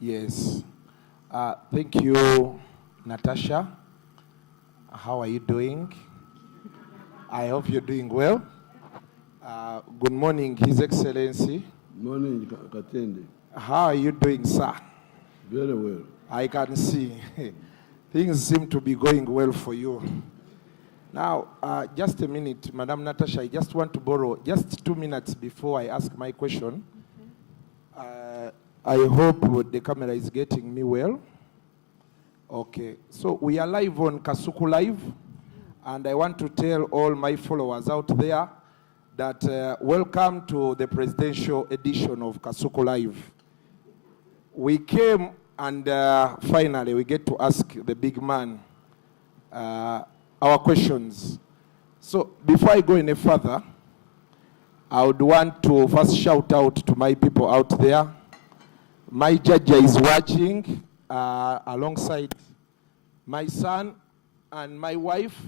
Yes. Thank you, Natasha. How are you doing? I hope you're doing well. Good morning, His Excellency. Morning, Katende. How are you doing, sir? Very well. I can see. Things seem to be going well for you. Now, just a minute, Madam Natasha, I just want to borrow just 2 minutes before I ask my question. I hope the camera is getting me well. Okay, so we are live on Kasuku Live, and I want to tell all my followers out there that welcome to the presidential edition of Kasuku Live. We came and finally we get to ask the big man our questions. So before I go any further, I would want to first shout out to my people out there. My Jajja is watching alongside my son and my wife.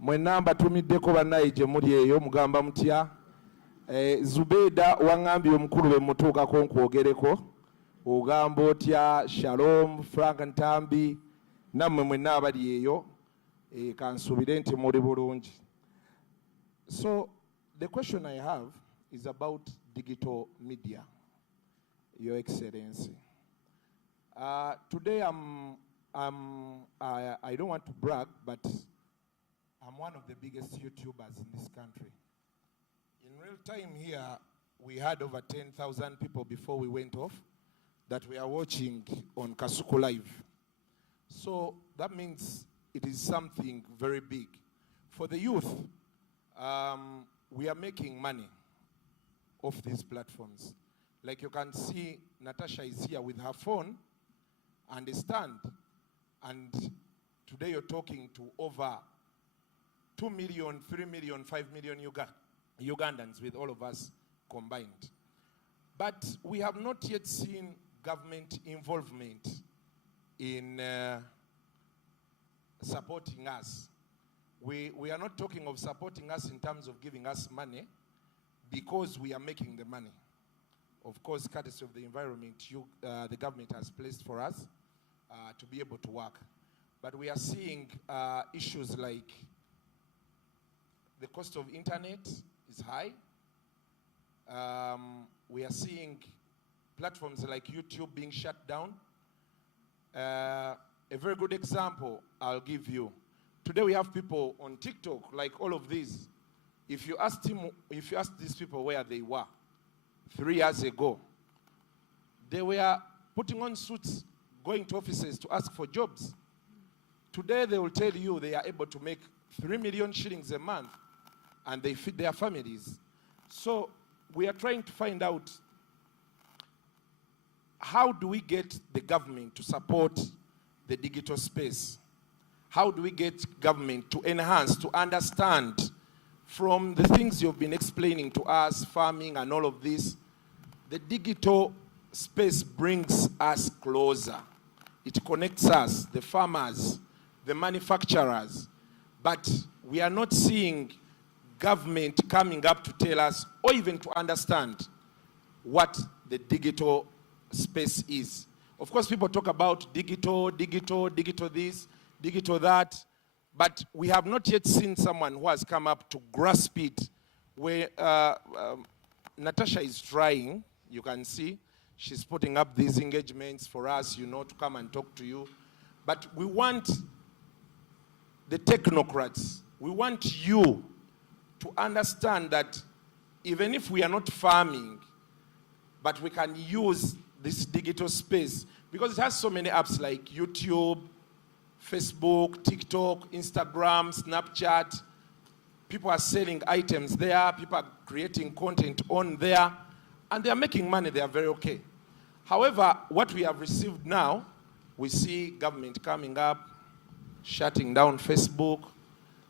Mwenamba tumiddeko bannaye gye muli eyo mugamba mutya. Zubeda wangambye omukulu we mutuukako nkwogereko. Ogamba otya Shalom, Frank Ntambi, nammwe mwenna abali eyo. Kansuubire nti muli bulungi. So the question I have is about digital media, Your Excellency. Today I don't want to brag, but I'm one of the biggest YouTubers in this country. In real time here, we had over 10,000 people before we went off that we are watching on Kasuku Live. So that means it is something very big. For the youth, we are making money off these platforms. Like you can see, Natasha is here with her phone and a stand. And today you're talking to over 2 million, 3 million, 5 million Ugandans with all of us combined. But we have not yet seen government involvement in supporting us. We are not talking of supporting us in terms of giving us money because we are making the money. Of course, courtesy of the environment the government has placed for us to be able to work. But we are seeing issues like the cost of internet is high. We are seeing platforms like YouTube being shut down. A very good example I'll give you. Today we have people on TikTok, like all of these. If you ask these people where they were 3 years ago, they were putting on suits, going to offices to ask for jobs. Today they will tell you they are able to make 3 million shillings a month and they feed their families. So we are trying to find out how do we get the government to support the digital space? How do we get government to enhance, to understand from the things you've been explaining to us, farming and all of this, the digital space brings us closer. It connects us, the farmers, the manufacturers, but we are not seeing government coming up to tell us or even to understand what the digital space is. Of course, people talk about digital this, digital that, but we have not yet seen someone who has come up to grasp it. Where Natasha is trying, you can see, she's putting up these engagements for us, you know, to come and talk to you. But we want the technocrats, we want you to understand that even if we are not farming, but we can use this digital space because it has so many apps like YouTube, Facebook, TikTok, Instagram, Snapchat. People are selling items there, people are creating content on there, and they are making money, they are very okay. However, what we have received now, we see government coming up, shutting down Facebook.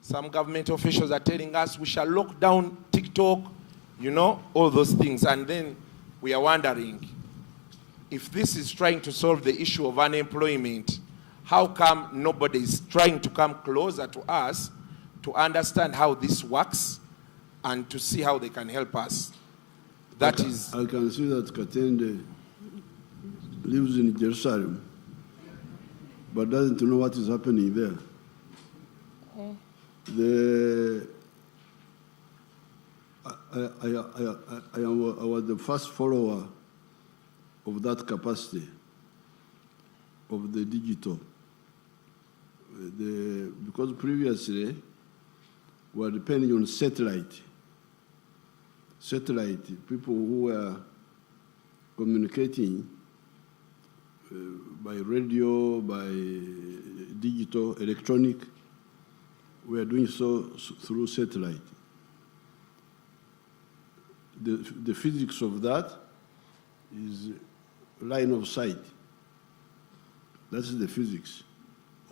Some government officials are telling us we shall lock down TikTok, you know, all those things. And then we are wondering, if this is trying to solve the issue of unemployment, how come nobody is trying to come closer to us to understand how this works and to see how they can help us? That is... I can see that Katende lives in Jerusalem, but doesn't know what is happening there. I was the first follower of that capacity of the digital. Because previously we were depending on satellite, people who were communicating by radio, by digital, electronic. We are doing so through satellite. The physics of that is line of sight. That's the physics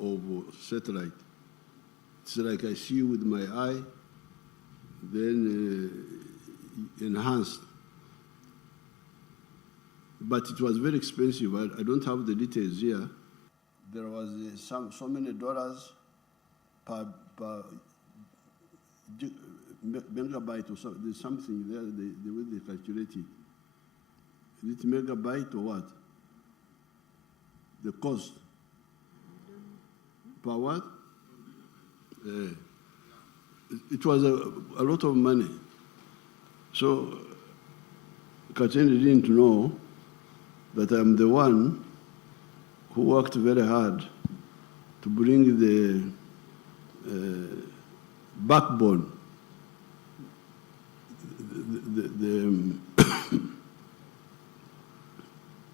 of satellite. It's like I see with my eye, then enhanced. But it was very expensive. I don't have the details here. There was so many dollars per megabyte or so. There's something there, the way they calculate it. Is it megabyte or what? The cost. Per what? It was a lot of money. So Katende didn't know that I'm the one who worked very hard to bring the backbone,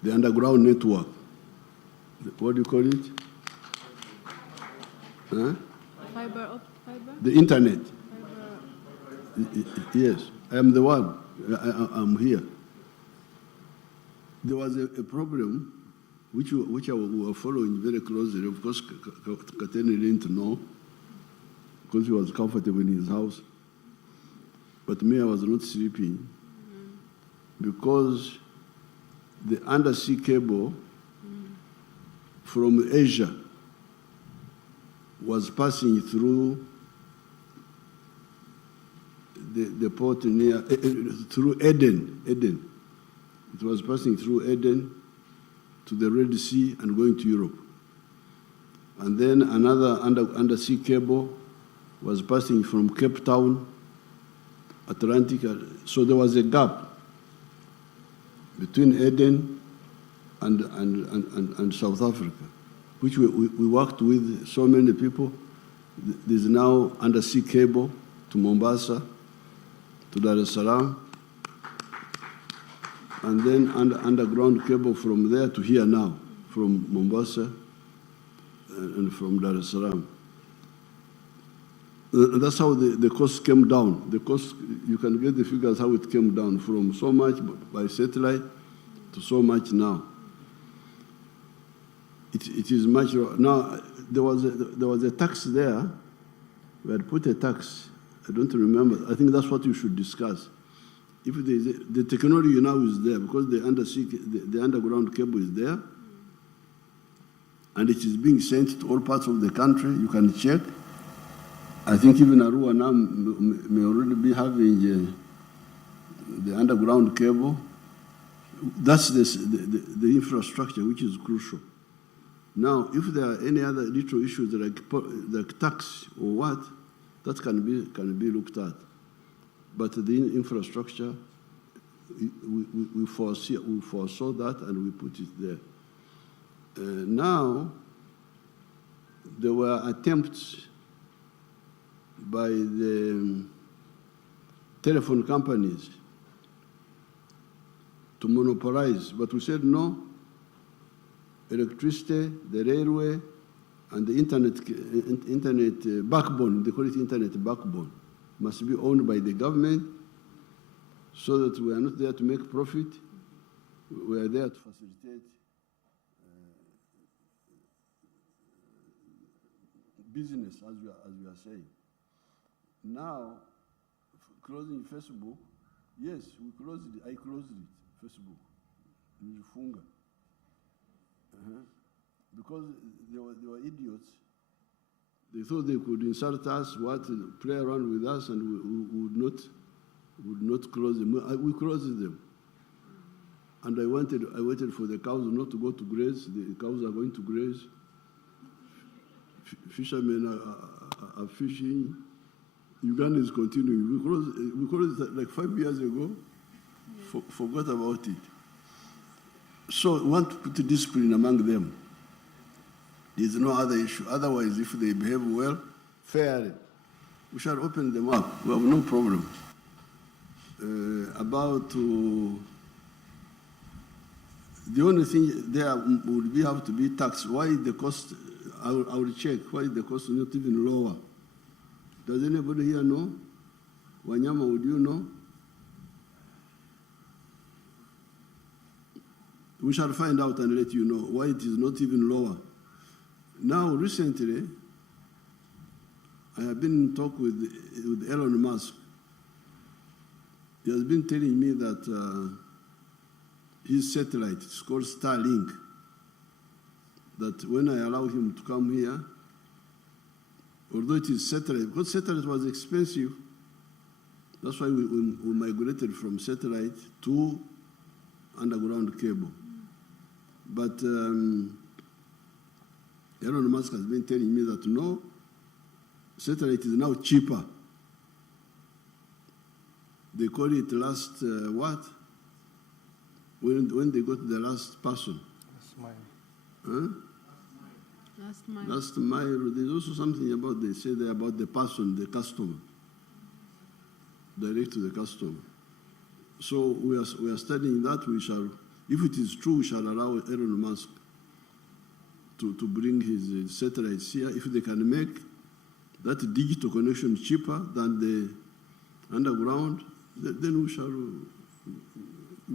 the underground network. What do you call it? Huh? Fiber? The internet. Yes, I am the one. I'm here. There was a problem which I were following very closely. Of course, Katene didn't know because he was comfortable in his house. But me, I was not sleeping because the undersea cable from Asia was passing through the port near, through Eden. It was passing through Eden to the Red Sea and going to Europe. And then another undersea cable was passing from Cape Town, Atlantic. So there was a gap between Eden and South Africa, which we worked with so many people. There's now undersea cable to Mombasa, to Dar es Salaam, and then underground cable from there to here now, from Mombasa and from Dar es Salaam. And that's how the cost came down. The cost, you can get the figures how it came down from so much by satellite to so much now. It is much now. There was a tax there. We had put a tax. I don't remember. I think that's what you should discuss. If the technology now is there because the underground cable is there, and it is being sent to all parts of the country. You can check. I think even Arua now may already be having the underground cable. That's the infrastructure which is crucial. Now, if there are any other little issues like tax or what, that can be looked at. But the infrastructure, we foresaw that and we put it there. Now, there were attempts by the telephone companies to monopolize, but we said no. Electricity, the railway, and the internet backbone, they call it internet backbone, must be owned by the government so that we are not there to make profit. We are there to facilitate business, as we are saying. Now, closing Facebook, yes, I closed it, Facebook. Nilifunga. Because they were idiots. They thought they could insult us, play around with us, and we would not close them. We closed them. And I waited for the cows not to go to graze. The cows are going to graze. Fishermen are fishing. Uganda is continuing. We closed it like 5 years ago. Forgot about it. So we want to put discipline among them. There's no other issue. Otherwise, if they behave well, fairly, we shall open them up. We have no problem. The only thing there would have to be tax. Why the cost? I will check. Why the cost is not even lower? Does anybody here know? Wanyama, would you know? We shall find out and let you know why it is not even lower. Now, recently, I have been in talk with Elon Musk. He has been telling me that his satellite, it's called Starlink, that when I allow him to come here, although it is satellite, because satellite was expensive, that's why we migrated from satellite to underground cable. But Elon Musk has been telling me that no, satellite is now cheaper. They call it last, what? When they go to the last person. Last mile. Huh? Last mile. Last mile. There's also something about, they say there about the person, the customer. Direct to the customer. So we are studying that. We shall, if it is true, we shall allow Elon Musk to bring his satellites here. If they can make that digital connection cheaper than the underground, then we shall. I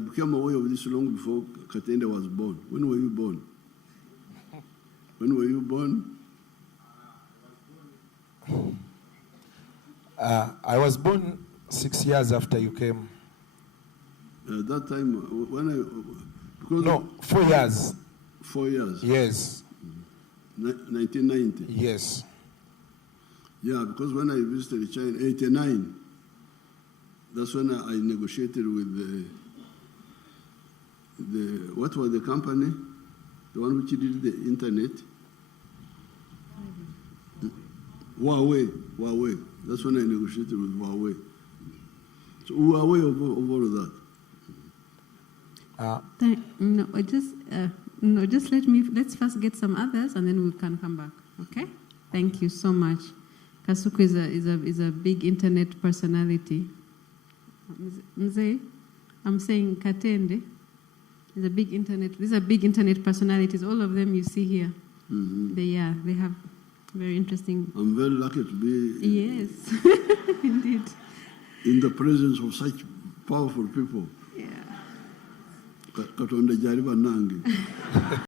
became aware of this long before Katende was born. When were you born? When were you born? I was born 6 years after you came. At that time, No, 4 years. 4 years? Yes. 1990? Yes. Yeah, because when I visited China, 89, that's when I negotiated with what was the company? The one which did the internet? Huawei. That's when I negotiated with Huawei. So we are aware of all of that. Let's first get some others and then we can come back. Okay? Thank you so much. Kasuku is a big internet personality. Mzee, I'm saying Katende is a big internet. These are big internet personalities. All of them you see here. Mm-hmm. They have very interesting. I'm very lucky to be. Yes, indeed. In the presence of such powerful people. Yeah. Katonda jariba nange.